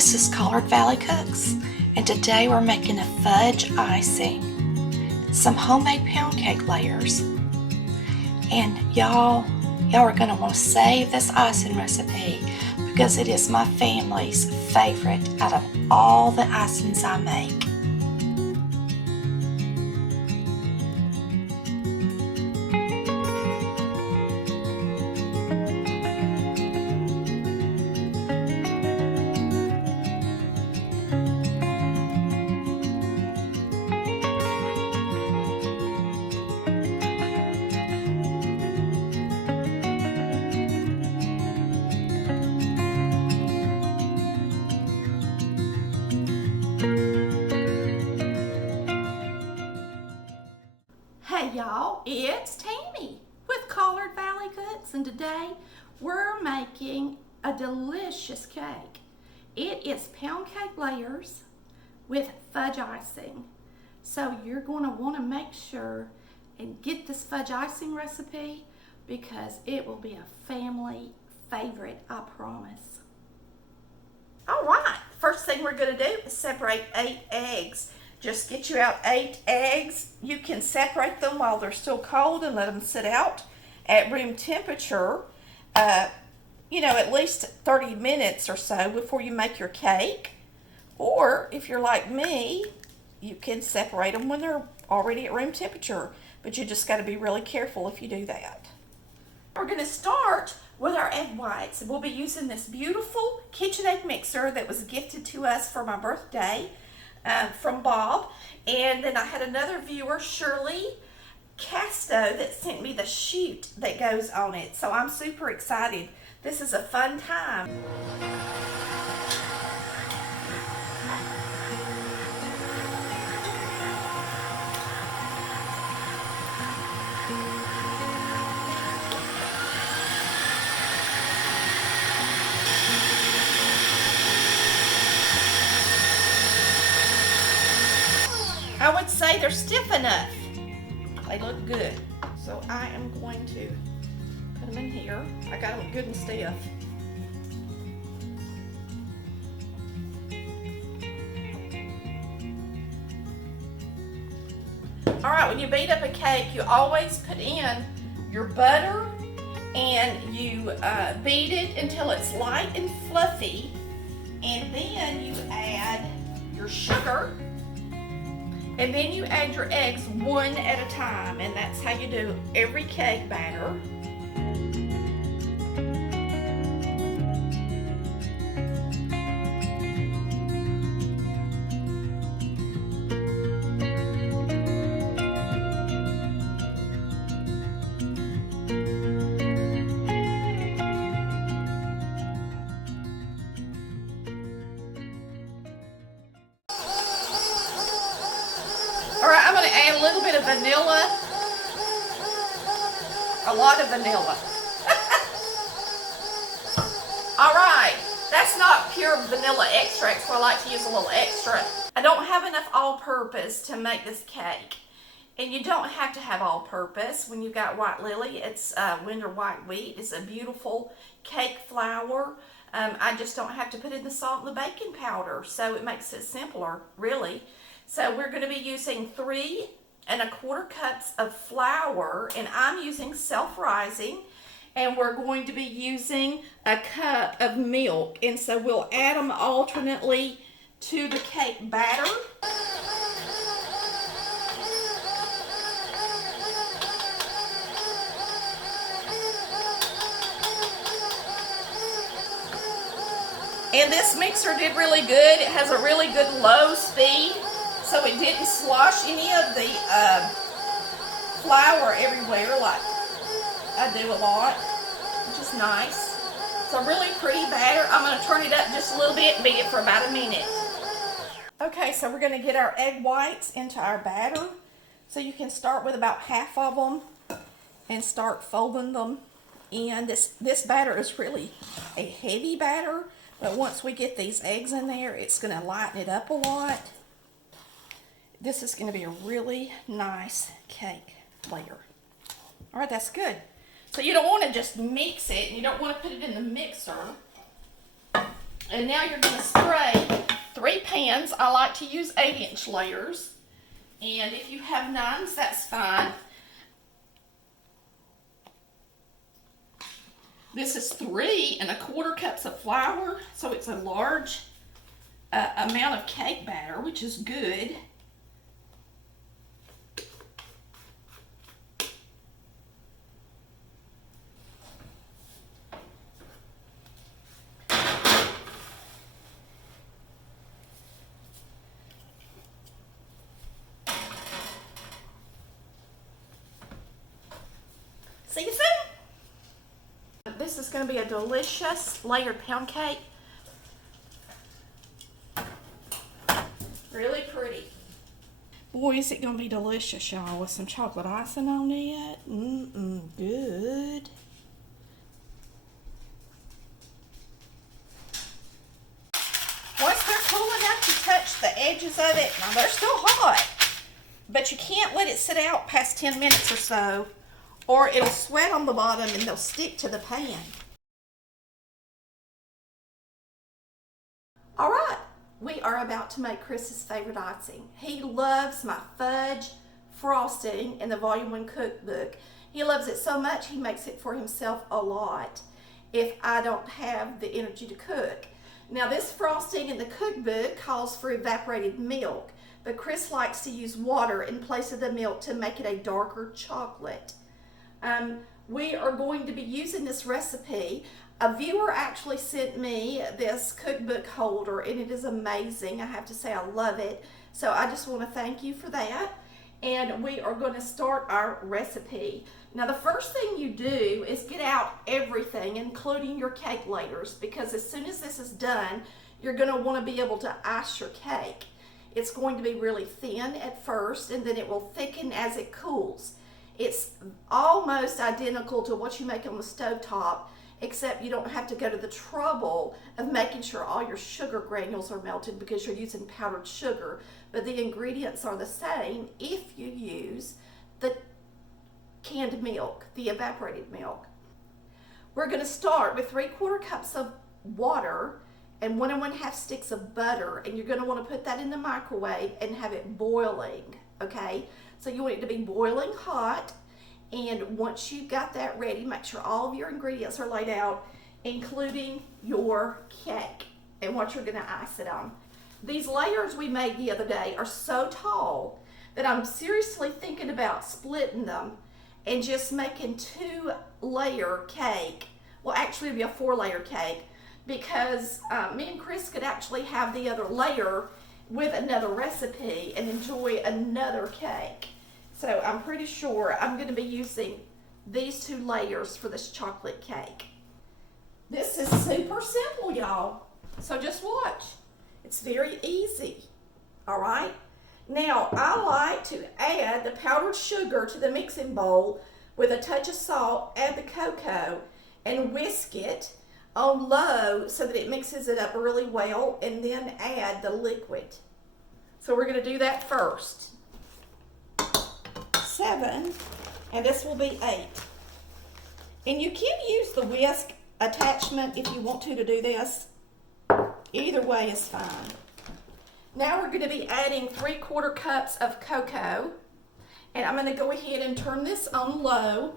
This is Collard Valley Cooks, and today we're making a fudge icing, some homemade pound cake layers, and y'all are going to want to save this icing recipe because it is my family's favorite out of all the icings I make. Hey y'all, it's Tammy with Collard Valley Cooks, and today we're making a delicious cake. It is pound cake layers with fudge icing. So you're going to want to make sure and get this fudge icing recipe because it will be a family favorite, I promise. All right, first thing we're going to do is separate 8 eggs. Just get you out 8 eggs. You can separate them while they're still cold and let them sit out at room temperature, at least 30 minutes or so before you make your cake. Or if you're like me, you can separate them when they're already at room temperature, but you just got to be really careful if you do that. We're going to start with our egg whites. We'll be using this beautiful KitchenAid mixer that was gifted to us for my birthday from Bob. And then I had another viewer, Shirley Casto, that sent me the chute that goes on it. So I'm super excited. This is a fun time. I would say they're stiff enough. They look good. So I am going to put them in here. I got them good and stiff. All right, when you beat up a cake, you always put in your butter and you beat it until it's light and fluffy. And then you add your sugar. And then you add your eggs one at a time, and that's how you do every cake batter. Alright, I'm going to add a little bit of vanilla. A lot of vanilla. Alright, that's not pure vanilla extract, so I like to use a little extra. I don't have enough all-purpose to make this cake. And you don't have to have all-purpose when you've got white lily. It's winter white wheat. It's a beautiful cake flour. I just don't have to put in the salt and the baking powder, so it makes it simpler, really. So we're going to be using 3 1/4 cups of flour, and I'm using self-rising, and we're going to be using a cup of milk, and so we'll add them alternately to the cake batter. And this mixer did really good. It has a really good low speed, so it didn't slosh any of the flour everywhere like I do a lot, which is nice. It's a really pretty batter. I'm going to turn it up just a little bit and beat it for about a minute. Okay, so we're going to get our egg whites into our batter. So you can start with about half of them and start folding them in. This batter is really a heavy batter, but once we get these eggs in there, it's going to lighten it up a lot. This is going to be a really nice cake layer. All right, that's good. So you don't want to just mix it, and you don't want to put it in the mixer And now you're going to spray 3 pans. I like to use 8-inch layers. And if you have 9s, that's fine. This is 3 1/4 cups of flour, so it's a large amount of cake batter, which is good. See you soon. This is going to be a delicious layered pound cake. Really pretty. Boy, is it going to be delicious, y'all, with some chocolate icing on it. Good. Once they're cool enough to touch the edges of it, now they're still hot, but you can't let it sit out past 10 minutes or so, or it'll sweat on the bottom and they'll stick to the pan. All right, we are about to make Chris's favorite icing. He loves my fudge frosting in the Volume 1 cookbook. He loves it so much he makes it for himself a lot if I don't have the energy to cook. Now this frosting in the cookbook calls for evaporated milk, but Chris likes to use water in place of the milk to make it a darker chocolate. We are going to be using this recipe. A viewer actually sent me this cookbook holder and it is amazing. I have to say I love it. So I just want to thank you for that. And we are going to start our recipe. Now the first thing you do is get out everything, including your cake layers, because as soon as this is done, you're going to want to be able to ice your cake. It's going to be really thin at first and then it will thicken as it cools. It's almost identical to what you make on the stovetop, except you don't have to go to the trouble of making sure all your sugar granules are melted because you're using powdered sugar. But the ingredients are the same if you use the canned milk, the evaporated milk. We're going to start with 3/4 cups of water and 1 1/2 sticks of butter, and you're going to want to put that in the microwave and have it boiling, okay? So you want it to be boiling hot, and once you've got that ready, make sure all of your ingredients are laid out, including your cake and what you're going to ice it on. These layers we made the other day are so tall that I'm seriously thinking about splitting them and just making 2-layer cake. Well, actually it'd be a 4-layer cake, because me and Chris could actually have the other layer with another recipe and enjoy another cake. So I'm pretty sure I'm going to be using these 2 layers for this chocolate cake. This is super simple, y'all. So just watch. It's very easy. All right. Now I like to add the powdered sugar to the mixing bowl with a touch of salt, add the cocoa, and whisk it on low so that it mixes it up really well, and then add the liquid. So we're going to do that first. 7, and this will be 8. And you can use the whisk attachment if you want to do this. Either way is fine. Now we're going to be adding 3/4 cups of cocoa, and I'm going to go ahead and turn this on low.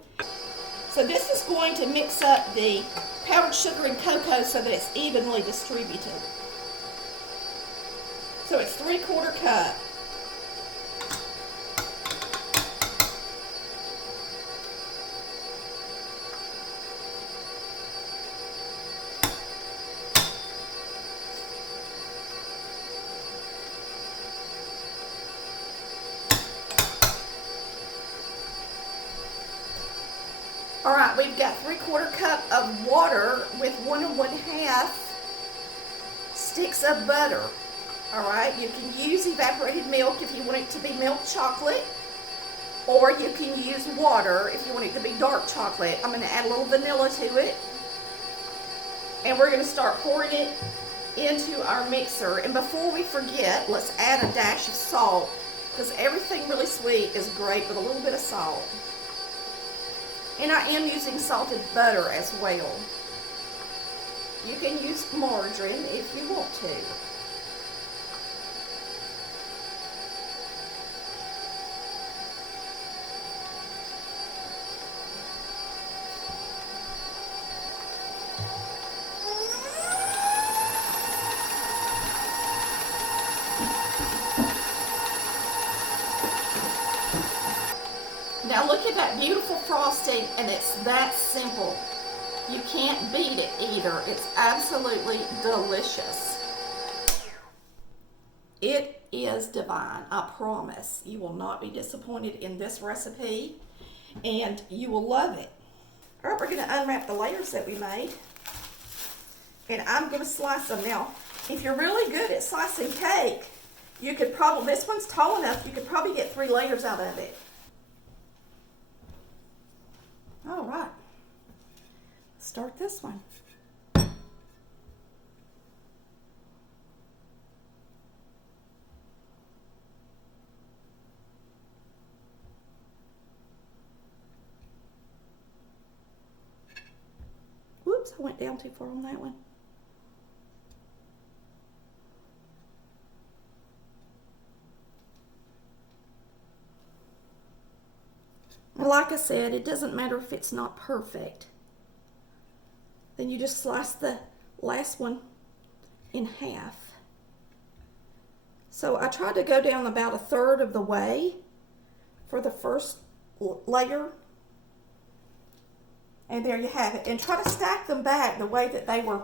So this is going to mix up the powdered sugar and cocoa so that it's evenly distributed. So it's 3/4 cup. All right, we've got 3/4 cup of water with 1 1/2 sticks of butter. All right, you can use evaporated milk if you want it to be milk chocolate, or you can use water if you want it to be dark chocolate. I'm going to add a little vanilla to it, and we're going to start pouring it into our mixer. And before we forget, let's add a dash of salt, because everything really sweet is great with a little bit of salt. And I am using salted butter as well. You can use margarine if you want to. Now look at that beautiful frosting, and it's that simple. You can't beat it either. It's absolutely delicious. It is divine, I promise. You will not be disappointed in this recipe, and you will love it. All right, we're gonna unwrap the layers that we made, and I'm gonna slice them. Now, if you're really good at slicing cake, you could probably, this one's tall enough, you could probably get 3 layers out of it. All right, start this one. Whoops, I went down too far on that one. And like I said, it doesn't matter if it's not perfect. Then you just slice the last one in half. So I tried to go down about 1/3 of the way for the first layer. And there you have it. And try to stack them back the way that they were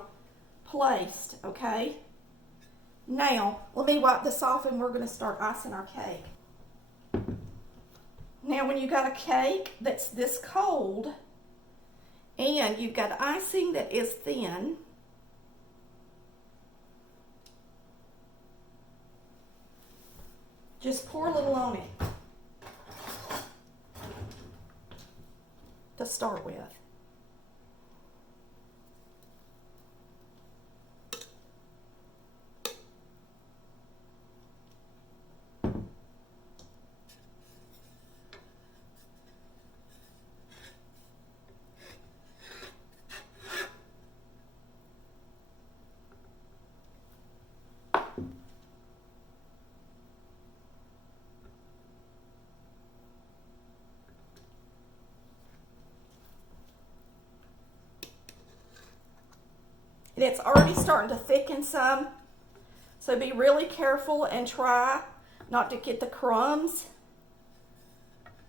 placed, okay? Now, let me wipe this off and we're going to start icing our cake. Now, when you got a cake that's this cold and you've got icing that is thin, just pour a little on it to start with. And it's already starting to thicken some, so be really careful and try not to get the crumbs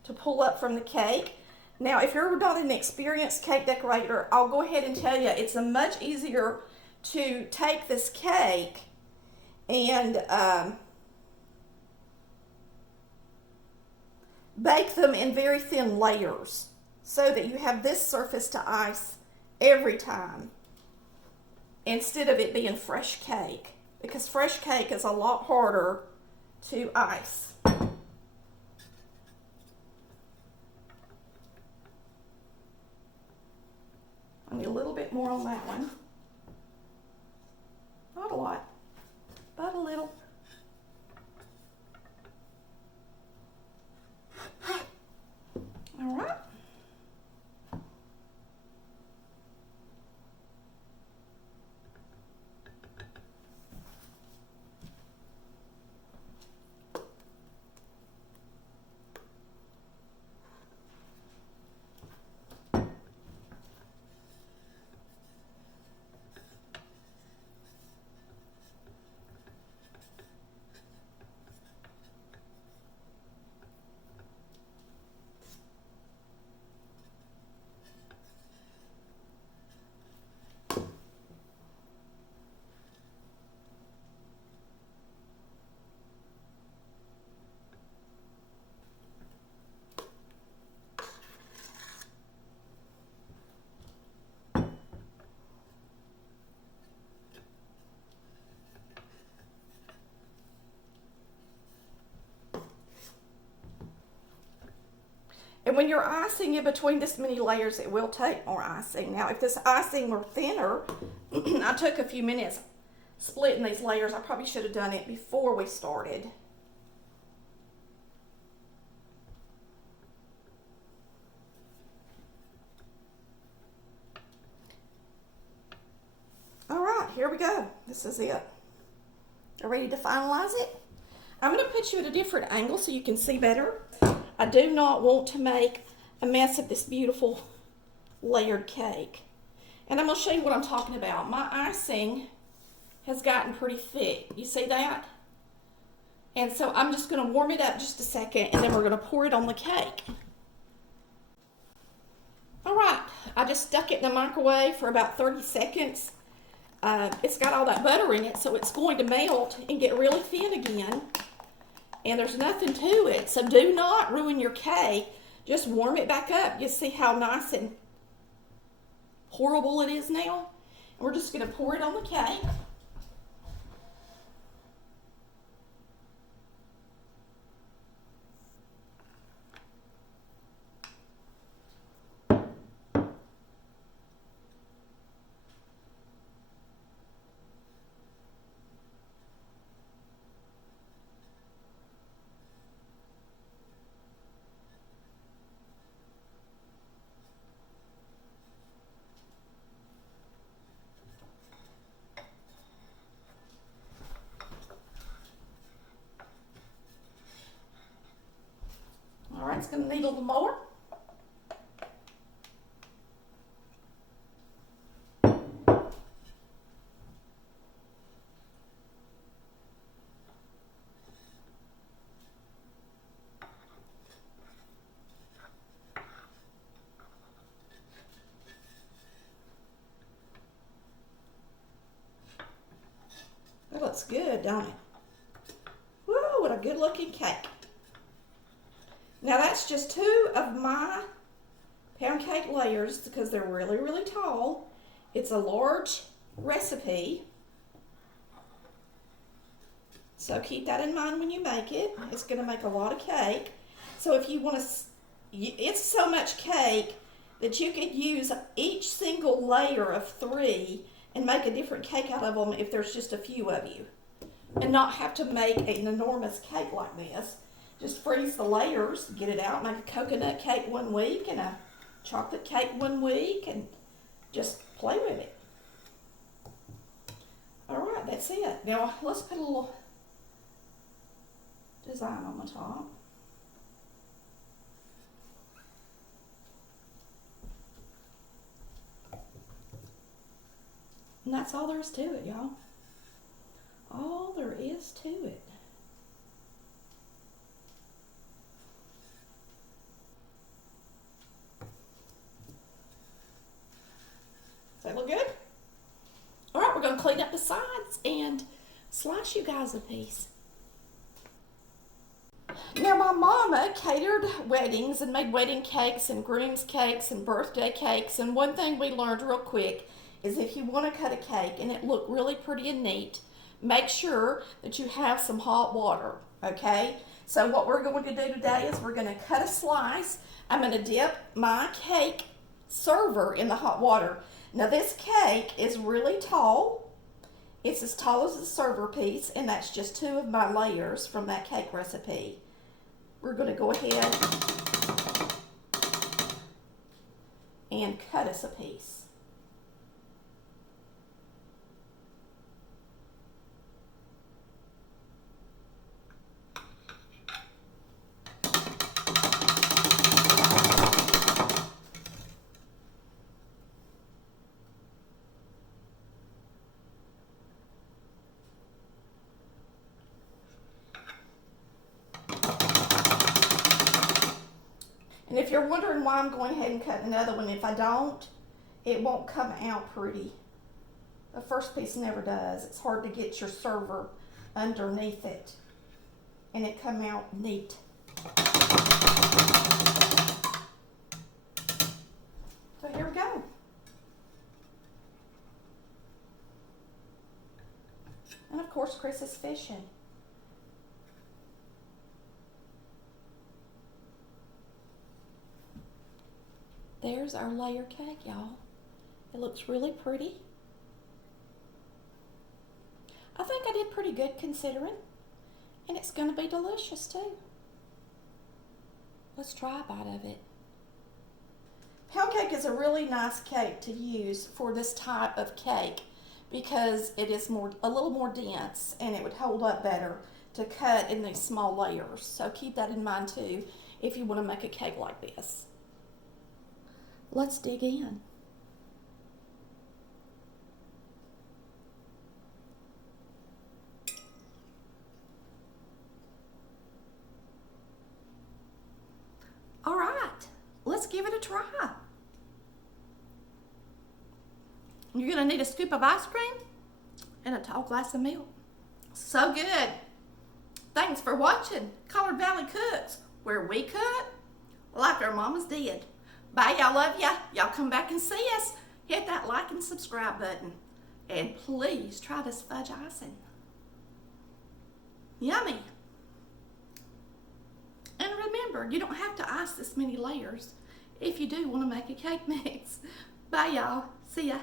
to pull up from the cake. Now, if you're not an experienced cake decorator, I'll go ahead and tell you it's much easier to take this cake and bake them in very thin layers so that you have this surface to ice every time, instead of it being fresh cake, because fresh cake is a lot harder to ice. I need a little bit more on that one. Not a lot, but a little. All right. And when you're icing in between this many layers, it will take more icing. Now, if this icing were thinner, I took a few minutes splitting these layers. I probably should have done it before we started. go. This is it. Are ready to finalize it? I'm going to put you at a different angle so you can see better. I do not want to make a mess of this beautiful layered cake. And I'm going to show you what I'm talking about. My icing has gotten pretty thick. You see that? And so I'm just going to warm it up just a second, and then we're going to pour it on the cake. All right, I just stuck it in the microwave for about 30 seconds. It's got all that butter in it, so it's going to melt and get really thin again. And there's nothing to it, so do not ruin your cake. Just warm it back up. You see how nice and horrible it is now? And we're just going to pour it on the cake. All right, it's going to need a little more. That looks good, don't it? Woo, what a good looking cake. Now that's just 2 of my pound cake layers because they're really, really tall. It's a large recipe, so keep that in mind when you make it. It's going to make a lot of cake. So if you want to, it's so much cake that you could use each single layer of 3 and make a different cake out of them if there's just a few of you, and not have to make an enormous cake like this. Just freeze the layers, get it out, make a coconut cake one week and a chocolate cake one week, and just play with it. All right, that's it. Now let's put a little design on the top. And that's all there is to it, y'all. All there is to it. Does that look good? All right, we're going to clean up the sides and slice you guys a piece. Now, my mama catered weddings and made wedding cakes and groom's cakes and birthday cakes. And one thing we learned real quick is if you want to cut a cake and it look really pretty and neat, make sure that you have some hot water, okay? So what we're going to do today is we're going to cut a slice. I'm going to dip my cake server in the hot water. Now this cake is really tall. It's as tall as a server piece, and that's just 2 of my layers from that cake recipe. We're going to go ahead and cut us a piece. And if you're wondering why I'm going ahead and cutting another one, if I don't, it won't come out pretty. The first piece never does. It's hard to get your server underneath it and it come out neat. So here we go. And of course, Chris is fishing. There's our layer cake, y'all. It looks really pretty. I think I did pretty good considering, and it's going to be delicious too. Let's try a bite of it. Pound cake is a really nice cake to use for this type of cake because it is a little more dense and it would hold up better to cut in these small layers. So keep that in mind too if you want to make a cake like this. Let's dig in. All right, let's give it a try. You're gonna need a scoop of ice cream and a tall glass of milk. So good. Thanks for watching Collard Valley Cooks, where we cook like our mamas did. Bye, y'all, love ya. Y'all come back and see us. Hit that like and subscribe button. And please try this fudge icing. Yummy. And remember, you don't have to ice this many layers if you do want to make a cake mix. Bye, y'all. See ya.